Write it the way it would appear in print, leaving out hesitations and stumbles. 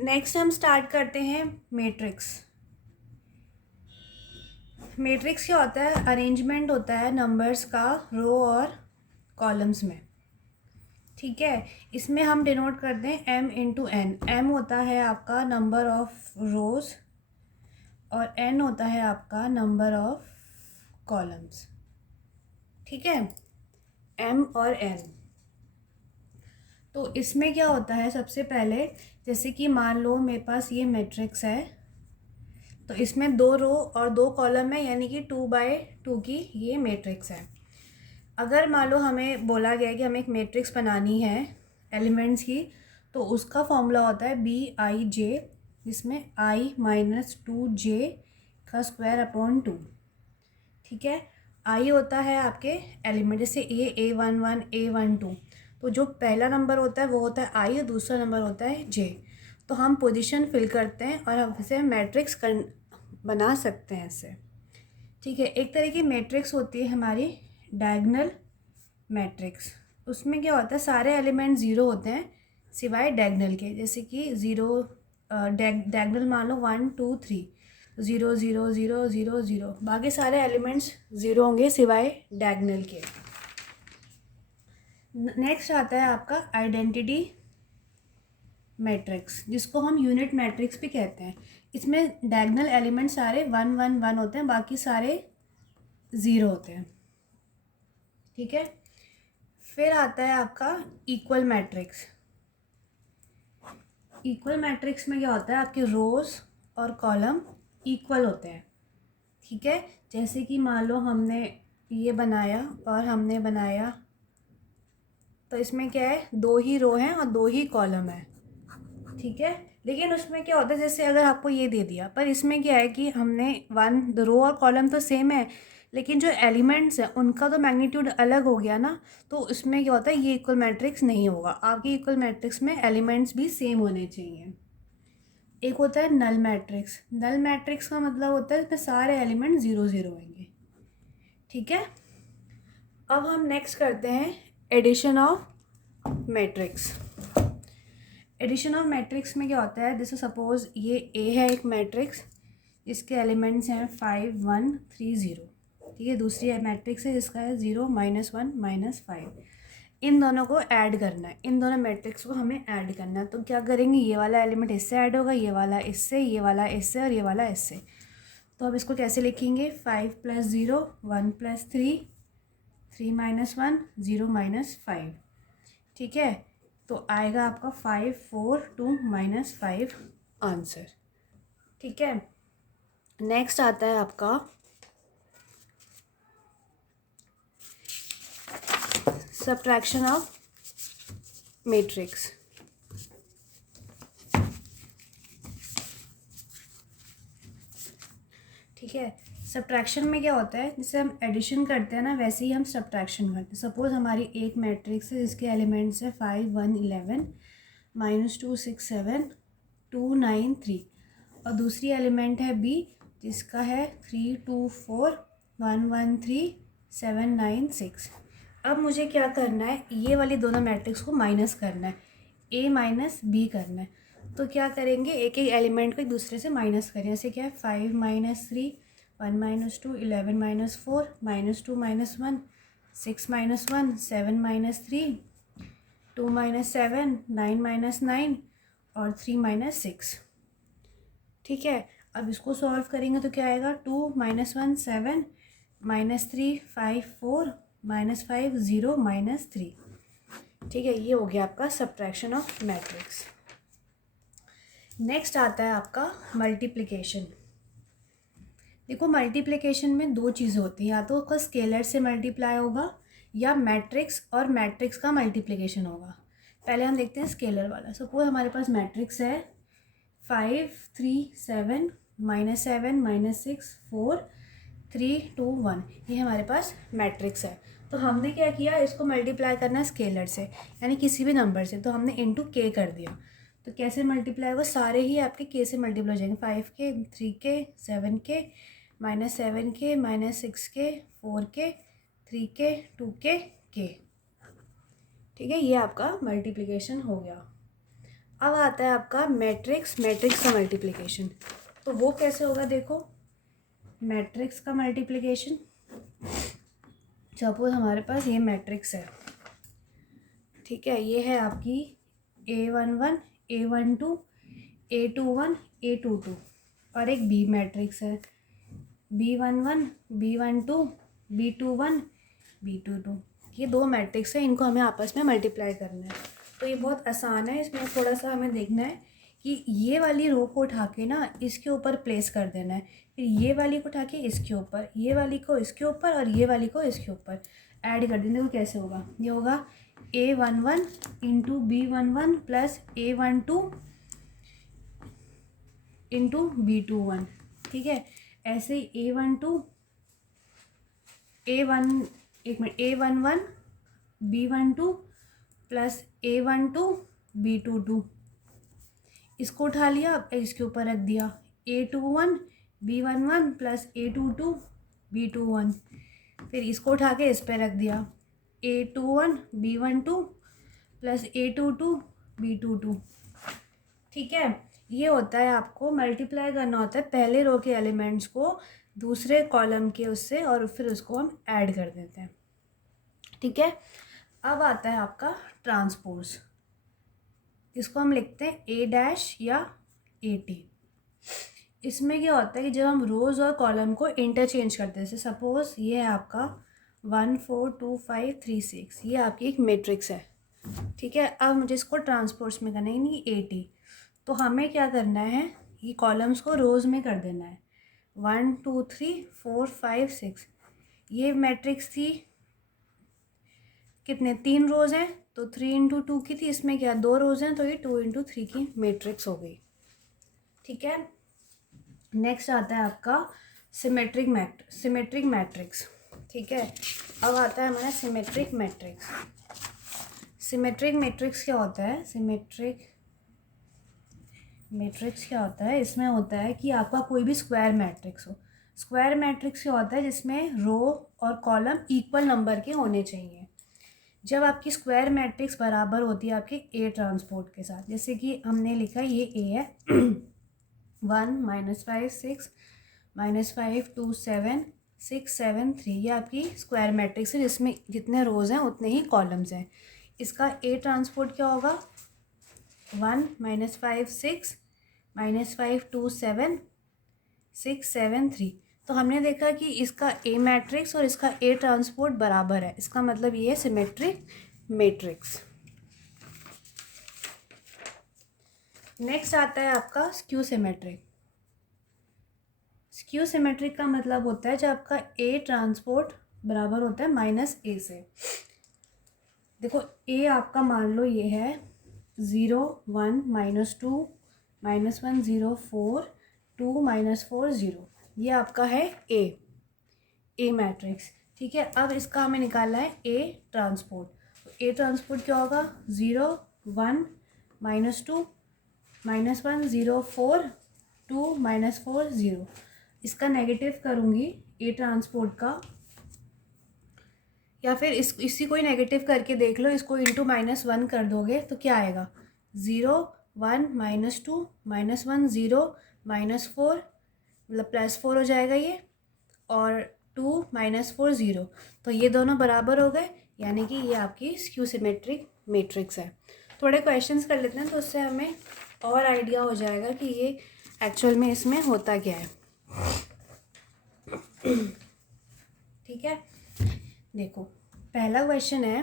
Next हम start करते हैं मैट्रिक्स। मैट्रिक्स क्या होता है? अरेंजमेंट होता है नंबर्स का रो और कॉलम्स में। ठीक है, इसमें हम डिनोट करते हैं m इंटू एन। m होता है आपका नंबर ऑफ रोज और n होता है आपका नंबर ऑफ कॉलम्स। ठीक है, m और n। तो इसमें क्या होता है, सबसे पहले जैसे कि मान लो मेरे पास ये मैट्रिक्स है, तो इसमें 2 रो और 2 कॉलम है, यानी कि 2/2 की ये मैट्रिक्स है। अगर मान लो हमें बोला गया कि हमें एक मैट्रिक्स बनानी है एलिमेंट्स की, तो उसका फॉर्मूला होता है BIJ, जिसमें I-2J का स्क्वायर अपॉन 2। ठीक है, I होता है आपके एलिमेंट, जैसे A11 A12, तो जो पहला नंबर होता है वो होता है I और दूसरा नंबर होता है J। तो हम पोजीशन फिल करते हैं और हम इसे मैट्रिक्स बना सकते हैं इससे। ठीक है, एक तरह की मैट्रिक्स होती है हमारी डायगोनल मैट्रिक्स। उसमें क्या होता है, सारे एलिमेंट ज़ीरो होते हैं सिवाय डायगोनल के। जैसे कि ज़ीरो डायगोनल मान लो 1 2 3, 0 0 0 0 0, बाकी सारे एलिमेंट्स ज़ीरो होंगे सिवाय डायगोनल के। नेक्स्ट आता है आपका आइडेंटिटी मैट्रिक्स, जिसको हम यूनिट मैट्रिक्स भी कहते हैं। इसमें डायगोनल एलिमेंट सारे 1 1 1 होते हैं, बाकी सारे ज़ीरो होते हैं। ठीक है, फिर आता है आपका इक्वल मैट्रिक्स। इक्वल मैट्रिक्स में क्या होता है, आपके रोज और कॉलम इक्वल होते हैं। ठीक है, जैसे कि मान लो हमने ये बनाया और हमने बनाया, तो इसमें क्या है, 2 ही रो हैं और 2 ही कॉलम है। ठीक है, लेकिन उसमें क्या होता है, जैसे अगर आपको ये दे दिया, पर इसमें क्या है कि हमने 1 रो और कॉलम तो सेम है, लेकिन जो एलिमेंट्स हैं उनका तो मैग्नीट्यूड अलग हो गया ना, तो उसमें क्या होता है, ये इक्वल मैट्रिक्स नहीं होगा। आपकी इक्वल मैट्रिक्स में एलिमेंट्स भी सेम होने चाहिए। एक होता है नल मैट्रिक्स। नल मैट्रिक्स का मतलब होता है इसमें सारे एलिमेंट 0 0 होंगे। ठीक है, अब हम नेक्स्ट करते हैं addition of matrix. Addition of matrix में क्या होता है, जैसे सपोज ये ए है एक मैट्रिक्स, इसके एलिमेंट्स हैं 5 1 3 0। ठीक है, दूसरी मैट्रिक्स है जिसका है 0 -1 -5। इन दोनों को ऐड करना है, इन दोनों मैट्रिक्स को हमें ऐड करना है। तो क्या करेंगे, ये वाला एलिमेंट इससे ऐड होगा, ये वाला इससे, ये वाला इससे और ये वाला इससे। तो अब इसको कैसे लिखेंगे, 5 + 0 1 + 3 3 - 1 0 -5। ठीक है, तो आएगा आपका 5 4 2 -5 आंसर। ठीक है, नेक्स्ट आता है आपका सब्ट्रैक्शन ऑफ मैट्रिक्स। ठीक है, सब्ट्रैक्शन में क्या होता है, जैसे हम एडिशन करते हैं ना, वैसे ही हम सब्ट्रैक्शन करते हैं। सपोज हमारी एक मैट्रिक्स है जिसके एलिमेंट्स है 5 1 11 -2 6 7 2 9 3, और दूसरी एलिमेंट है बी जिसका है 3 2 4 1 1 3 7 9 6। अब मुझे क्या करना है, ये वाली दोनों मैट्रिक्स को माइनस करना है, ए माइनस बी करना है। तो क्या करेंगे, एक एक एलिमेंट को एक दूसरे से माइनस करें। जैसे क्या है, 5 -3 1 -2 11 -4 -2 -1 6 -1 7 -3 2 -7 9 -9 और 3 -6। ठीक है, अब इसको सॉल्व करेंगे तो क्या आएगा, 2 -1 7 -3 5 4 -5 0 -3। ठीक है, ये हो गया आपका सब्ट्रैक्शन ऑफ मैट्रिक्स। नेक्स्ट आता है आपका मल्टीप्लिकेशन। देखो, मल्टीप्लिकेशन में 2 चीज़ें होती हैं, या तो उसका स्केलर से मल्टीप्लाई होगा या मैट्रिक्स और मैट्रिक्स का मल्टीप्लिकेशन होगा। पहले हम देखते हैं स्केलर वाला। सपोज हमारे पास मैट्रिक्स है 5 3 7 -7 -6 4 3 2 1, ये हमारे पास मैट्रिक्स है। तो हमने क्या किया, इसको मल्टीप्लाई करना है स्केलर से, यानी किसी भी नंबर से, तो हमने इंटू के कर दिया। तो कैसे मल्टीप्लाई होगा, सारे ही आपके के से मल्टीप्लाई हो जाएंगे। 5 के 3 के 7 के -7 के -6 के 4 के 3 के 2 के। ठीक है, ये आपका मल्टीप्लिकेशन हो गया। अब आता है आपका मैट्रिक्स का मल्टीप्लिकेशन। तो वो कैसे होगा, देखो मैट्रिक्स का मल्टीप्लिकेशन, सपोज हमारे पास ये मैट्रिक्स है, ठीक है, ये है आपकी A11 A12 A21 A22 और एक B मैट्रिक्स है B11 B12 B21 B22। ये दो मैट्रिक्स है, इनको हमें आपस में मल्टीप्लाई करना है। तो ये बहुत आसान है, इसमें थोड़ा सा हमें देखना है कि ये वाली रो को उठा के ना इसके ऊपर प्लेस कर देना है, फिर ये वाली को उठा के इसके ऊपर, ये वाली को इसके ऊपर और ये वाली को इसके ऊपर ऐड कर देना। देखो कैसे होगा, ये होगा A11 into B11 plus A12 into B21, ठीक है। ऐसे ही A12 A11 B12 plus A12 B22, इसको उठा लिया, इसके ऊपर रख दिया A21 B11 plus A22 B21, फिर इसको उठा के इस पर रख दिया A21 B12 plus A22 B22, ठीक है। ये होता है, आपको मल्टीप्लाई करना होता है पहले रो के एलिमेंट्स को दूसरे कॉलम के उससे और फिर उसको हम ऐड कर देते हैं, ठीक है। अब आता है आपका ट्रांसपोज, इसको हम लिखते हैं A डैश या AT। इसमें क्या होता है कि जब हम रोज़ और कॉलम को इंटरचेंज करते हैं, जैसे सपोज ये है आपका 1 4 2 5 3 6, ये आपकी एक मैट्रिक्स है, ठीक है। अब मुझे इसको ट्रांसपोज में करना है, नहीं AT। तो हमें क्या करना है, ये कॉलम्स को रोज़ में कर देना है 1 2 3 4 5 6। ये मैट्रिक्स थी, कितने 3 रोज़ हैं, तो 3 इंटू 2 की थी, इसमें क्या 2 रोज़ हैं, तो ये 2 इंटू 3 की मैट्रिक्स हो गई, ठीक है। नेक्स्ट आता है आपका सिमेट्रिक मैट्रिक्स, ठीक है। अब आता है हमारा सिमेट्रिक मैट्रिक्स क्या होता है, मैट्रिक्स क्या होता है, इसमें होता है कि आपका कोई भी स्क्वायर मैट्रिक्स हो। स्क्वायर मैट्रिक्स क्या होता है, जिसमें रो और कॉलम इक्वल नंबर के होने चाहिए। जब आपकी स्क्वायर मैट्रिक्स बराबर होती है आपके A ट्रांसपोर्ट के साथ, जैसे कि हमने लिखा ये A है 1 -5 6 -5 2 7 6 7 3, ये आपकी स्क्वायर मैट्रिक्स है जिसमें जितने रोज़ हैं उतने ही कॉलम्स हैं। इसका A ट्रांसपोर्ट क्या होगा 1 -5 6 -5 2 7 6 7 3। तो हमने देखा कि इसका A मैट्रिक्स और इसका A ट्रांसपोर्ट बराबर है, इसका मतलब ये है सिमेट्रिक मैट्रिक्स। नेक्स्ट आता है आपका स्क्यू सिमेट्रिक का मतलब होता है जब आपका A ट्रांसपोर्ट बराबर होता है -A से। देखो A आपका मान लो ये है 0 1 -2 -1 0 4 2 -4 0, ये आपका है A मैट्रिक्स, ठीक है। अब इसका हमें निकालना है A ट्रांसपोर्ट। तो A ट्रांसपोर्ट क्या होगा 0 1 -2 -1 0 4 2 -4 0। इसका नेगेटिव करूँगी A ट्रांसपोर्ट का, या फिर इसी को ही नेगेटिव करके देख लो, इसको इंटू -1 कर दोगे तो क्या आएगा 0 1 -2 -1 0 -4, मतलब +4 हो जाएगा ये, और 2 -4 0। तो ये दोनों बराबर हो गए, यानी कि ये आपकी स्क्यू सिमेट्रिक मैट्रिक्स है। थोड़े क्वेश्चंस कर लेते हैं तो उससे हमें और आइडिया हो जाएगा कि ये एक्चुअल में इसमें होता क्या है, ठीक है। देखो पहला क्वेश्चन है